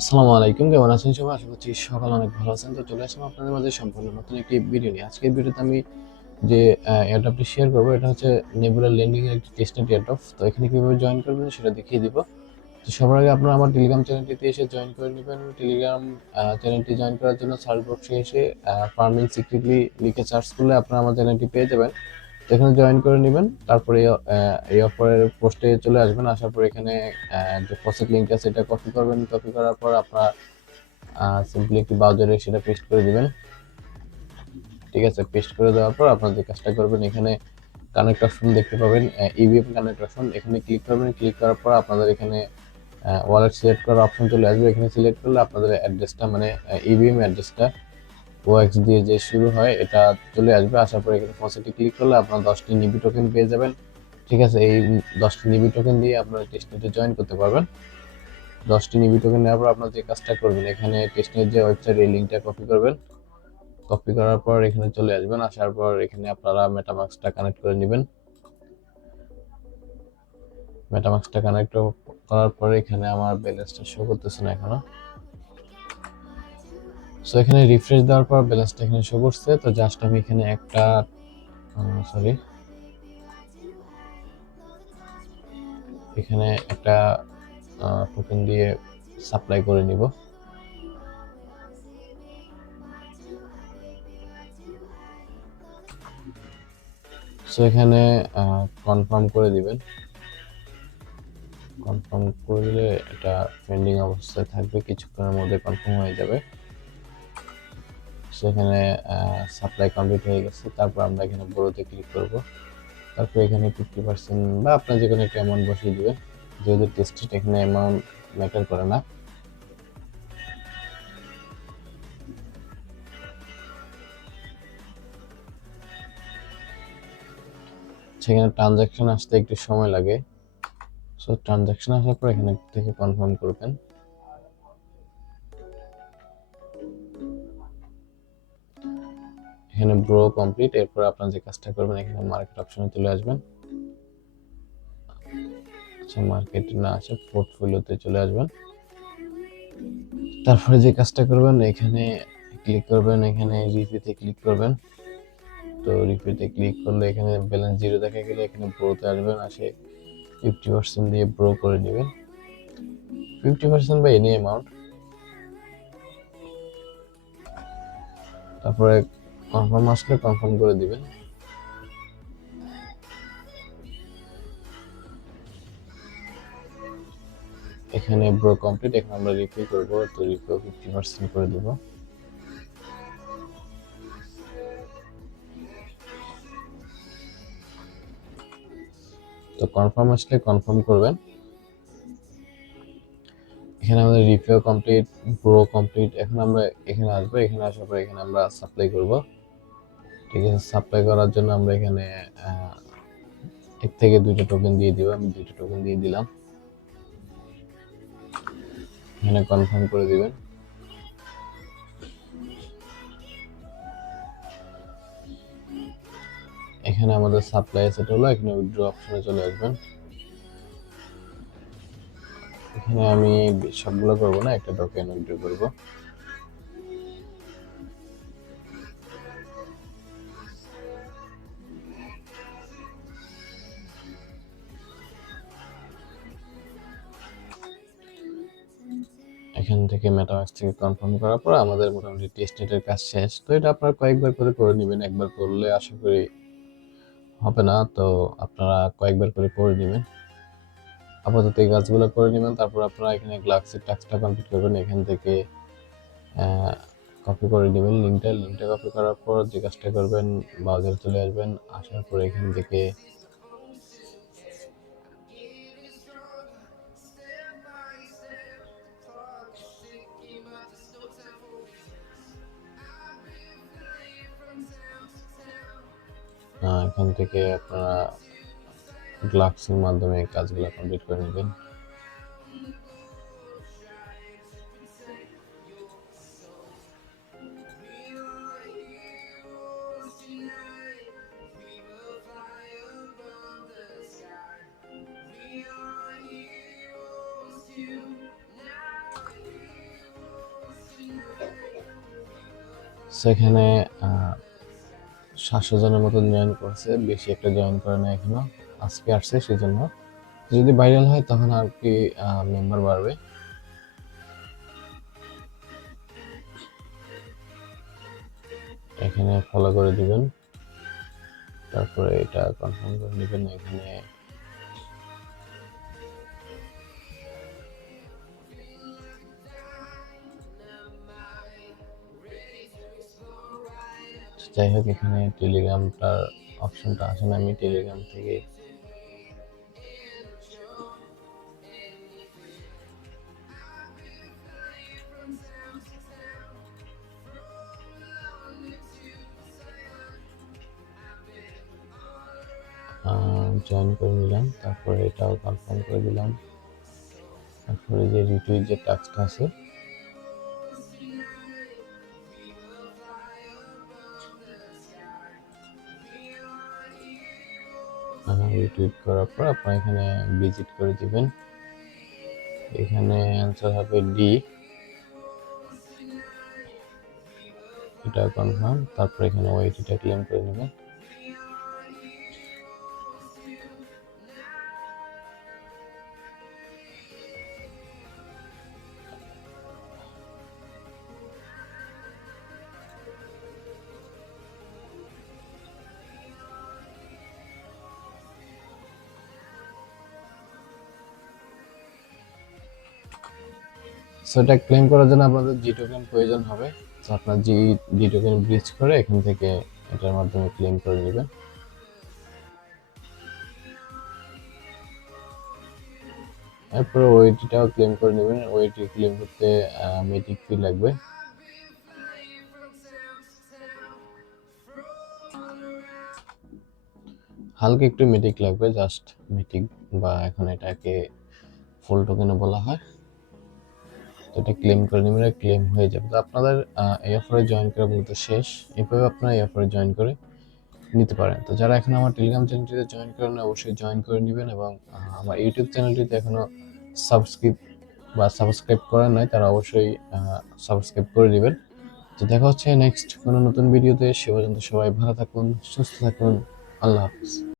আসসালামু আলাইকুম, কেমন আছেন সবাই? আশা করছি সকাল অনেক ভালো আছেন। তো চলে আসলাম আপনাদের মাঝে সম্পূর্ণ নতুন একটি ভিডিও নিয়ে। আজকের ভিডিওতে আমি যে এয়ারড্রপটি শেয়ার করবো, এটা হচ্ছে নেবুলা ল্যান্ডিং এর একটি টেস্টনেট এয়ারড্রপ। তো এখানে কিভাবে জয়েন করবেন সেটা দেখিয়ে দিব। তো সবার আগে আপনারা আমার টেলিগ্রাম চ্যানেলটিতে এসে জয়েন করে নেবেন। টেলিগ্রাম চ্যানেলটি জয়েন করার জন্য সার্চ বক্সে এসে ফার্মিং সিক্রেটলি লিখে সার্চ করলে আপনারা আমার চ্যানেলটি পেয়ে যাবেন। তো এখানে জয়েন করে নেবেন। তারপরে এই অফারের পোস্টে চলে আসবেন। আসার পর এখানে যে ফসেট লিঙ্ক আছে এটা কপি করবেন। কপি করার পর আপনারা সিম্পলি একটি ব্রাউজারে সেটা পেস্ট করে দিবেন। ঠিক আছে, পেস্ট করে দেওয়ার পর আপনারা যে কাজটা করবেন, এখানে কানেক্ট অপশন দেখতে পাবেন, ইভিএম কানেক্ট অপশন, এখানে ক্লিক করবেন। ক্লিক করার পর আপনাদের এখানে ওয়ালেট সিলেক্ট করার অপশন চলে আসবে। এখানে সিলেক্ট করলে আপনাদের অ্যাড্রেসটা মানে ইভিএম অ্যাড্রেসটা ওএক্স দিয়ে যে শুরু হয় এটা চলে আসবে। আসার পর এখানে ফসেটে ক্লিক করলে আপনারা 10টি নিবি টোকেন পেয়ে যাবেন। ঠিক আছে, এই 10টি নিবি টোকেন দিয়ে আপনারা টেস্টনেটে জয়েন করতে পারবেন। 10টি নিবি টোকেন নেওয়ার পর আপনারা যে কাজটা করবেন, এখানে টেস্টনেট যে ওয়েবসাইট এই লিঙ্কটা কপি করবেন। কপি করার পর এখানে চলে আসবেন। আসার পর এখানে আপনারা মেটামাস্কটা কানেক্ট করে নেবেন। মেটামাস্কটা কানেক্ট করার পরে এখানে আমার ব্যালেন্সটা শো করতেছে না এখনো। সো এখানে রিফ্রেশ দেওয়ার পর ব্যালেন্সটা এখানে শো করছে। তো জাস্ট আমি এখানে একটা সরি এখানে একটা টোকেন দিয়ে সাপ্লাই করে নিব। সো এখানে কনফার্ম করে দিবেন। কনফার্ম করে দিলে এটা পেন্ডিং অবস্থায় থাকবে, কিছুক্ষণের মধ্যে কনফার্ম হয়ে যাবে। সেখানে সাপ্লাই কমপ্লিট হয়ে গেছে। তারপর আমরা এখানে বড়তে ক্লিক করব। তারপর এখানে 50% বা আপনার যে কোনো একটা অ্যামাউন্ট বসিয়ে দিবেন, যেহেতু টেস্টেড এখানে অ্যামাউন্ট ম্যাটার করে না। সেখানে ট্রানজাকশন আসতে একটু সময় লাগে। সো ট্রানজাকশন আসার পর এখানে থেকে কনফার্ম করবেন। এখানে ব্রো কমপ্লিট। এরপর আপনার যে কাজটা করবেন, এখানে মার্কেট অপশনে চলে আসবেন। আচ্ছা, মার্কেট না আসে পোর্টফোলিওতে চলে আসবেন। তারপরে যে কাজটা করবেন, এখানে ক্লিক করবেন, এখানে রিভিউতে ক্লিক করবেন। তো রিভিউতে ক্লিক করলে এখানে ব্যালেন্স জিরো দেখা গেলে এখানে ব্রোতে আসবেন। আসে 50% দিয়ে ব্রো করে নেবেন। 50% বা এনি অ্যামাউন্ট। তারপরে কনফার্ম আসলে কনফার্ম করে দিবেন। এখানে ব্রো কমপ্লিট। এখন আমরা রিভিউ করবো। তো রিভিউ 50% করে দিব। তো কনফার্ম আসলে কনফার্ম করবেন। এখানে আমাদের রিভিউ কমপ্লিট, ব্রো কমপ্লিট। এখন আমরা এখানে আসবো। এখানে আসার পর এখানে আমরা সাপ্লাই করব। ঠিক আছে, সাপ্লাই করার জন্য আমরা এখানে এক থেকে দুইটা টোকেন দিয়ে দিব। আমি দুইটা টোকেন দিয়ে দিলাম। এখানে কনফার্ম করে দিবেন। এখানে আমাদের সাপ্লাই সেট হলো। এখানে উইথড্র অপশনে চলে আসবেন। এখানে আমি সবগুলো করব না, একটা টোকেন উইথড্র করব। এখান থেকে মেটামাস্ক থেকে কনফার্ম করার পর আমাদের মোটামুটি টেস্টনেটের কাজ শেষ। তো এটা আপনারা কয়েকবার করে নেবেন। একবার করলে আশা করি হবে না। তো আপনারা কয়েকবার করে নেবেন। আপাতত এই কাজগুলো করে নেবেন। তারপর আপনারা এখানে গ্লাক্সের টাস্কটা কমপ্লিট করবেন। এখান থেকে কপি করে নেবেন লিঙ্কটা কপি করার পর যে কাজটা করবেন, ব্রাউজারে চলে আসবেন। আসার পর এখান থেকে আপনারা গ্লাক্সের মাধ্যমে কাজগুলো কমপ্লিট করে নেবেন। সেখানে 700 জনের মতন জয়েন করছে, বেশি একটা জয়েন করে না এখনো, আজকে আসছে সেজন্য। যদি ভাইরাল হয় তখন আর কি মেম্বার বাড়বে। এখানে ফলো করে দিবেন, তারপরে এটা কনফার্ম করে নেবেন। এখানে যাই হোক, এখানে টেলিগ্রামটার অপশনটা আসে না, আমি টেলিগ্রাম থেকে জয়েন করে নিলাম, তারপরে এটাও কনফার্ম করে দিলাম। তারপরে যে রিটুইট যে টাস্কটা আছে, রিটুইট করার পর আপনারা এখানে ভিজিট করে দিবেন। এখানে অ্যান্সার হবে ডি, এটা কনফার্ম। তারপর এখানে ওয়াইটিটা ক্লেম করে নেবেন। সো এটা ক্লেম করার জন্য আপনাদের জি টোকেন প্রয়োজন হবে। তো আপনার জি টোকেন ব্রিজ করে এখান থেকে এটার মাধ্যমে ক্লেম করে নেবেন। এরপরে ওয়েটিটাও ক্লেম করে নেবেন। ওয়েটি ক্লেম করতে মেটিক ফি লাগবে। হালকা একটু মেটিক লাগবে, জাস্ট মেটিক, বা এখন এটাকে ফুল টোকেনও বলা হয়। তো এটা ক্লেম করে নেবেন, ক্লেম হয়ে যাবে। তো আপনাদের এই অফারে জয়েন করা মূলত শেষ। এভাবে আপনারা এই অফারে জয়েন করে নিতে পারেন। তো যারা এখন আমার টেলিগ্রাম চ্যানেলটিতে জয়েন করেন, অবশ্যই জয়েন করে নেবেন, এবং আমার ইউটিউব চ্যানেলটিতে এখনো সাবস্ক্রাইব করেন নাই, তারা অবশ্যই সাবস্ক্রাইব করে নেবেন। তো দেখা হচ্ছে নেক্সট কোনো নতুন ভিডিওতে। সে পর্যন্ত সবাই ভালো থাকুন, সুস্থ থাকুন। আল্লাহ হাফিজ।